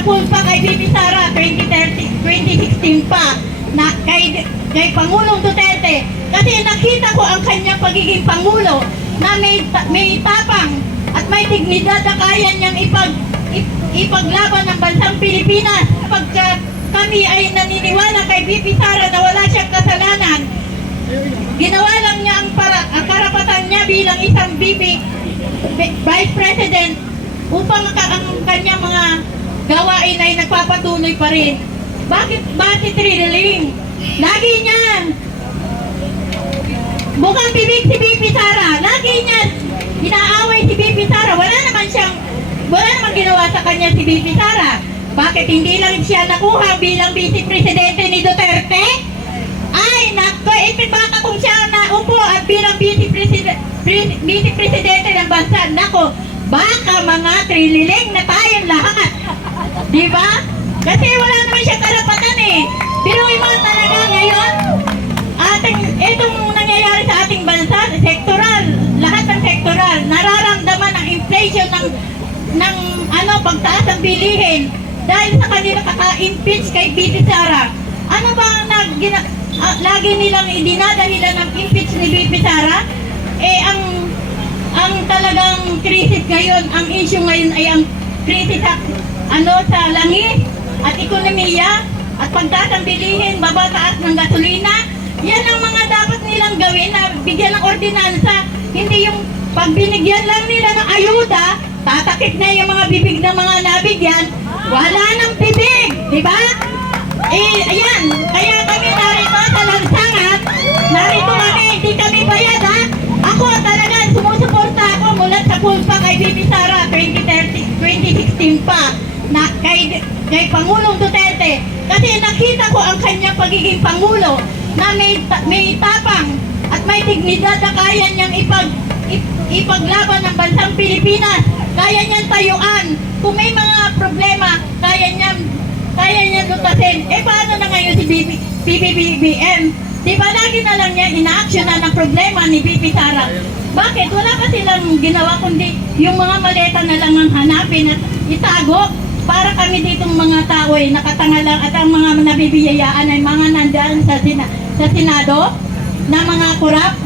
sa pulpa kay Bibi Sara 2016 pa na kay Pangulong Duterte, kasi nakita ko ang kanyang pagiging Pangulo na may tapang at may dignidad na kaya niyang ipaglaban ng bansang Pilipinas. Pagka kami ay naniniwala kay Bibi Sara na wala siyang kasalanan, ginawa lang niya ang karapatan niya bilang isang Vice President upang ang kanyang mga gawain ay nagpapatuloy pa rin. Bakit thrilling? Lagi niyan mukhang bibig si Bibi Sara. Lagi niyan inaaway si Bibi Sara. Wala naman ginawa sa kanya si Bibi Sara. Bakit hindi lang siya nakuha bilang Vice Presidente ni Duterte? Ay, nako, baka kung siya naupo at bilang Vice Presidente ng bansa, nako, baka mga trililing na tayong lahat. Di ba? Kasi wala naman siya karapatan eh. Pero mo talaga ngayon, itong nangyayari sa ating bansa, sektoral, lahat ng sektoral, nararamdaman ang inflation ng pagtaas ng bilihin dahil sa kanila kaka-impeach kay Bibi Sara. Ano ba ang lagi nilang idinadahilan ng impeach ni Bibi Sara? Ang talagang krisis ngayon, ang issue ngayon ay ang krisis sa langis at ekonomiya at pagtaas ng bilihin, babataas ng gasolina. Yan ang mga dapat nilang gawin na bigyan ng ordinansa. Hindi yung pag binigyan lang nila ng ayuda, tatakip na yung mga bibig ng mga nabigyan, wala nang bibig, di ba? Ayan, kaya kami narito sa lansangan, narito kami, hindi kami bayad ha. Ako talaga, sumusuporta ako mula sa pulpa kay Bibi Sara 2016 pa na kay Pangulong Duterte, kasi nakita ko ang kanyang pagiging Pangulo na may tapang at may dignidad na kaya niyang ipaglaban ng bansang Pilipinas, kaya niyang tayuan. Kung may mga problema, kaya niyang lutasin. Paano na ngayon si BBM? Di ba lagi na lang niya ina-actionan ang problema ni Bibi Sara? Bakit? Wala pa silang ginawa kundi yung mga maleta na lang ang hanapin at itago para kami ditong mga tao ay nakatanga lang at ang mga nabibiyayaan ay mga nandaan sa Senado na mga kurap.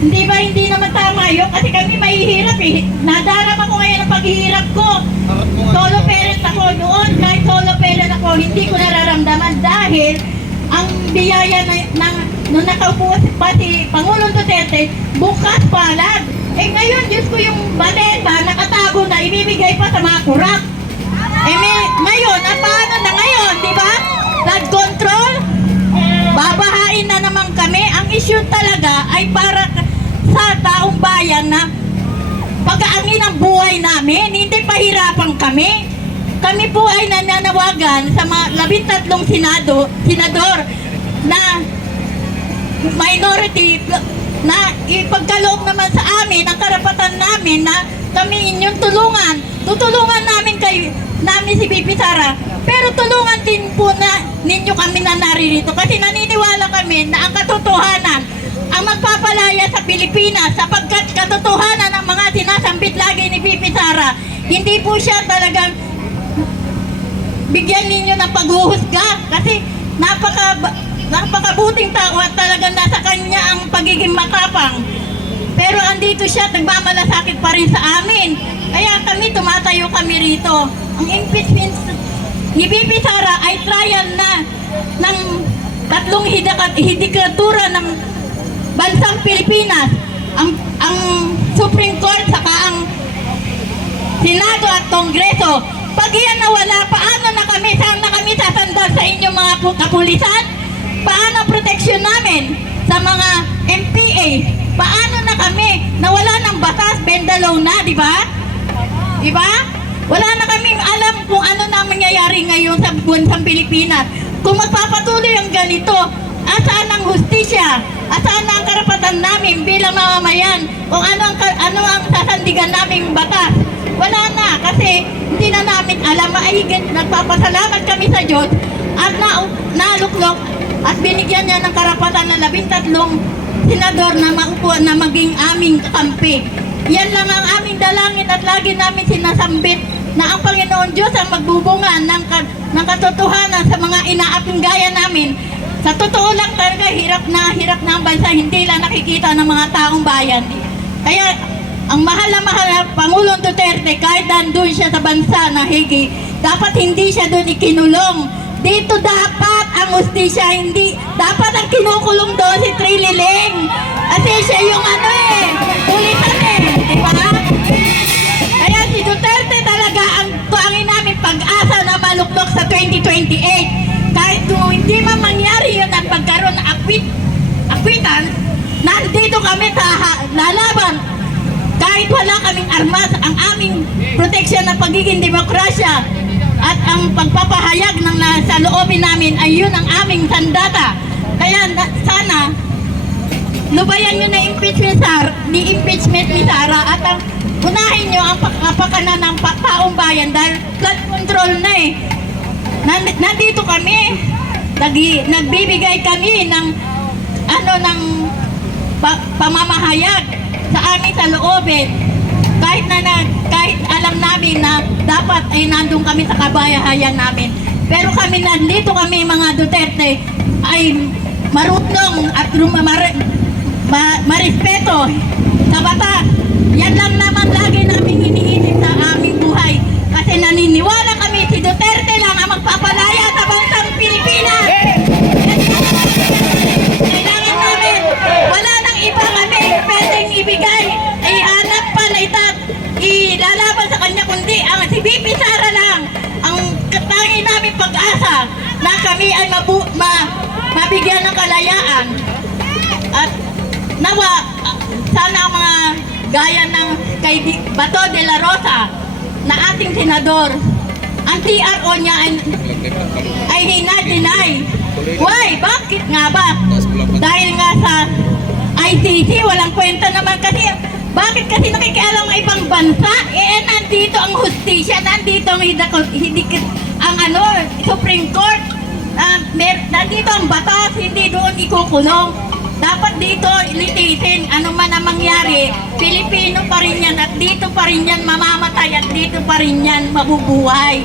Hindi ba hindi naman tama yun? Kasi kami mahihirap eh. Nadarama ko ngayon ang paghihirap ko. Solo parent ako noon. Kahit solo parent ako, hindi ko nararamdaman dahil ang biyaya nung nakaupo pa si Pangulong Duterte, bukas palad. Ngayon, Diyos ko, yung baleta nakatago na, ibibigay pa sa mga kurap. Ngayon, paano na ngayon, di ba? Flood control, babahain na naman kami. Ang issue talaga ay para sa taong bayan na pag-aangin ang buhay namin, hindi pahirapan kami. Kami po ay nananawagan sa mga 13 senador na minority na ipagkaloob naman sa amin ang karapatan namin na kami inyong tulungan. Tutulungan namin si Bibi Sara, pero tulungan din po na ninyo kami na naririto kasi naniniwala kami na ang katotohanan ang magpapalaya sa Pilipinas, sapagkat katotohanan ng mga sinasambit lagi ni Bibi Sara, hindi po siya talagang bigyan ninyo ng paghuhusga kasi napakabuting tao at talagang nasa kanya ang pagiging matapang. Pero andito siya, nagmamalasakit pa rin sa amin. Kaya kami, tumatayo kami rito. Ang impeachment ni Bibi Sara ay trial na ng 3 hidikatura ng bansang Pilipinas. Ang Supreme Court, saka ang Senado at Kongreso. Pag yan nawala, paano na kami? Saan na kami sasandal sa inyong mga kapulisan? Paano proteksyon namin sa mga MPA? Paano na kami? Nawala ng batas, bendalaw na, di ba? Di ba? Wala na kaming alam kung ano na mangyayari ngayon sa bansang Pilipinas. Kung magpapatuloy ang ganito, asaan ang hustisya? Asaan ang karapatan namin bilang mamamayan? Kung ano ang sasandigan naming batas? Wala na, kasi hindi na namin alam. Maigit, nagpapasalamat kami sa Diyos at naluklok at binigyan niya ng karapatan na 13 senador na maupuan na maging aming kakampi. Yan lang ang aming dalangin at lagi namin sinasambit na ang Panginoon Diyos ang magbubunga ng katotohanan sa mga inaaping gaya namin. Sa totoo lang talaga, hirap na ang bansa, hindi lang nakikita ng mga taong bayan. Kaya ang mahal na Pangulong Duterte, kahit nandun siya sa bansa na Hague, dapat hindi siya doon ikinulong. Dito dapat ang hustisya, hindi dapat ang kinukulong doon si Trililing. Kasi siya yung kulitan di ba? Kaya si Duterte talaga ang tuangin namin pag-asa na maluktok sa 2028. Kahit kung hindi man mangyari yun at pagkaroon ng acquittal, nandito kami lalaban. Kahit wala kaming armas, ang aming proteksyon ng pagiging demokrasya at ang pagpapahayag ng nasa loobin namin ay yun ang aming sandata. Kaya sana lubayan nyo na impeachment ni Sara at unahin nyo ang kapakanan ng taong bayan dahil flood control na nandito kami, nagbibigay kami ng pamamahayag sa aming saloobin. Kahit alam namin na dapat ay nandun kami sa kabahayan namin. Pero nandito kami mga Duterte ay marunong at marespeto sa batas. Yan lang naman lagi namin iniisip sa aming buhay. Kasi naniniwala kami si Duterte lang ang magpapalaya sa bansang Pilipinas. Kailangan namin, wala nang iba kami pwedeng ibigay, ay hanap pa na ilalaban sa kanya, kundi ang si BP Sara lang ang katangi namin pag-asa na kami ay mabigyan ng kalayaan. At nawa, sana ang mga gaya ng kay Bato de la Rosa na ating senador, ang TRO niya ay hina-deny. Why? Bakit nga ba? Dahil nga sa ICC, walang kwenta naman kasi. Bakit kasi nakikialam ng ibang bansa? Nandito ang hustisya, nandito ang Supreme Court, nandito ang batas, hindi doon ikukulong. Dapat dito litisin, ano man ang mangyari, Pilipino pa rin yan at dito pa rin yan mamamatay at dito pa rin yan mabubuhay.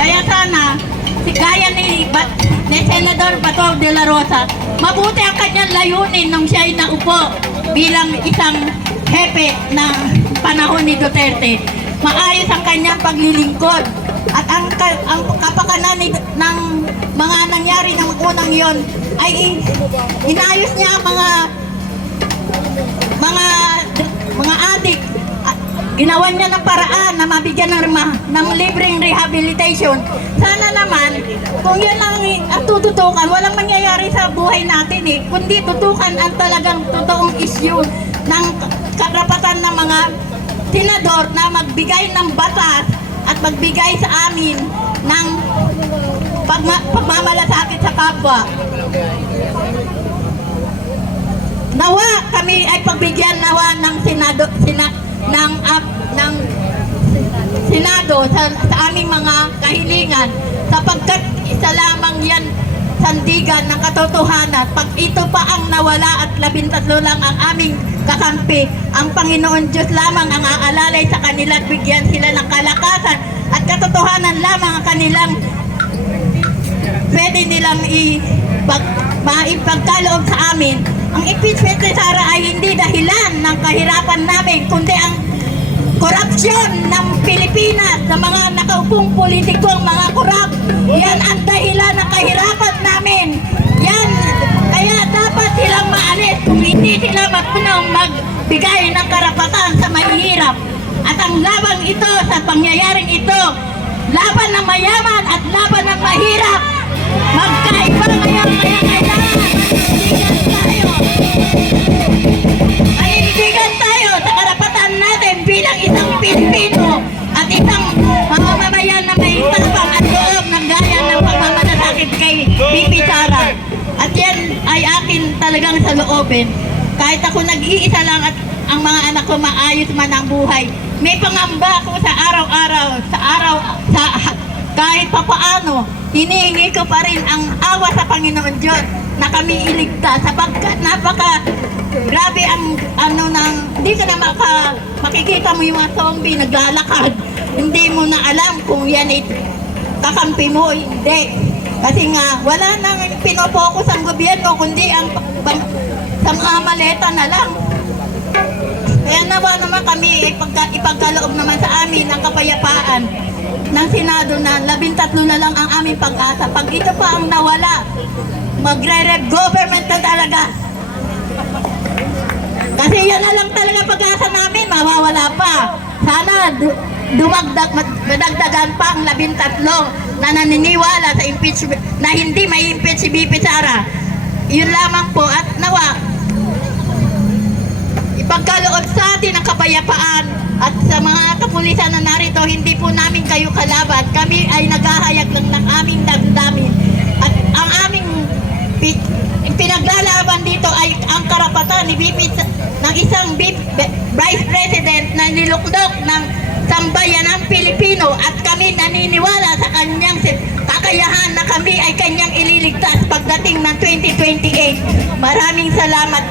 Kaya sana, gaya ni Senador Bato de la Rosa, mabuti ang kanyang layunin nung siya'y naupo bilang isang hepe ng panahon ni Duterte. Maayos ang kanyang paglilingkod at ang kapakanan ng mga nangyari ng unang yon ay inayos niya ang mga adik. Ginawa niya ng paraan na mabigyan ng libreng rehabilitation. Sana naman, kung yan lang ang tututukan, walang mangyayari sa buhay natin kundi tutukan ang talagang totoong issue ng karapatan ng mga senador na magbigay ng batas at magbigay sa amin ng pagmamalasakit sa kapwa. Nawa kami ay pagbigyan nawa ng Senado sa aming mga kahilingan, sapagkat isa lamang yan sandigan ng katotohanan. Pag ito pa ang nawala at 13 lang ang aming kakampi, ang Panginoon Diyos lamang ang aalalay sa kanila at bigyan sila ng kalakasan at katotohanan lamang ang kanilang pwede nilang maipagkaloob sa amin. Ang impeachment ni Sara ay hindi dahilan ng kahirapan namin, kundi ang korupsyon ng Pilipinas sa mga nakaupong politikong mga korap. Yan ang dahilan ng kahirapan namin. Yan, kaya dapat silang maalis kung hindi sila marunong magbigay ng karapatan sa mahihirap. At ang laban ito sa pangyayaring ito, laban ng mayaman at laban ng mahirap. Magkaiba ngayon, kaya kailangan manindigan tayo sa karapatan natin bilang isang Pilipino at isang mamamayan na may tapang at loob ng gaya ng pagmamalasakit kay BP Sara. At yan ay akin talagang sa loobin. Kahit ako nag-iisa lang at ang mga anak ko maayos man ang buhay, may pangamba ako sa araw-araw, kahit papaano, hinihingi ko pa rin ang awa sa Panginoon Diyos na kami iligtas sapagkat grabe ang hindi ka na makikita mo yung mga zombie naglalakad hindi mo na alam kung yan ay kakampi mo o hindi. Kasi nga, wala nang pinopokus ang gobyerno, kundi ang sa mga maleta na lang. Kaya nawa naman kami ipagkaloob naman sa amin ang kapayapaan ng Senado na 13 na lang ang aming pag-asa. Pag ito pa ang nawala, magre-rev government na talaga. Kasi yan na lang talaga pag-asa namin, mawawala pa. Sana madagdagan pa ang 13 na naniniwala sa impeachment, na hindi may impeach si BP Sara. Yun lamang po at nawa ipagkaloob sa atin ang kapayapaan at sa mga kapulisan na narito, hindi po namin kayo kalaban. Kami ay naghahayag lang ng aming damdamin. At ang aming pinaglalaban dito ay ang karapatan ni BP, ng isang Vice President na niluklok ng sambayanang Pilipino, at kami naniniwala sa kanyang kakayahan na kami ay kanyang ililigtas pagdating ng 2028. Maraming salamat.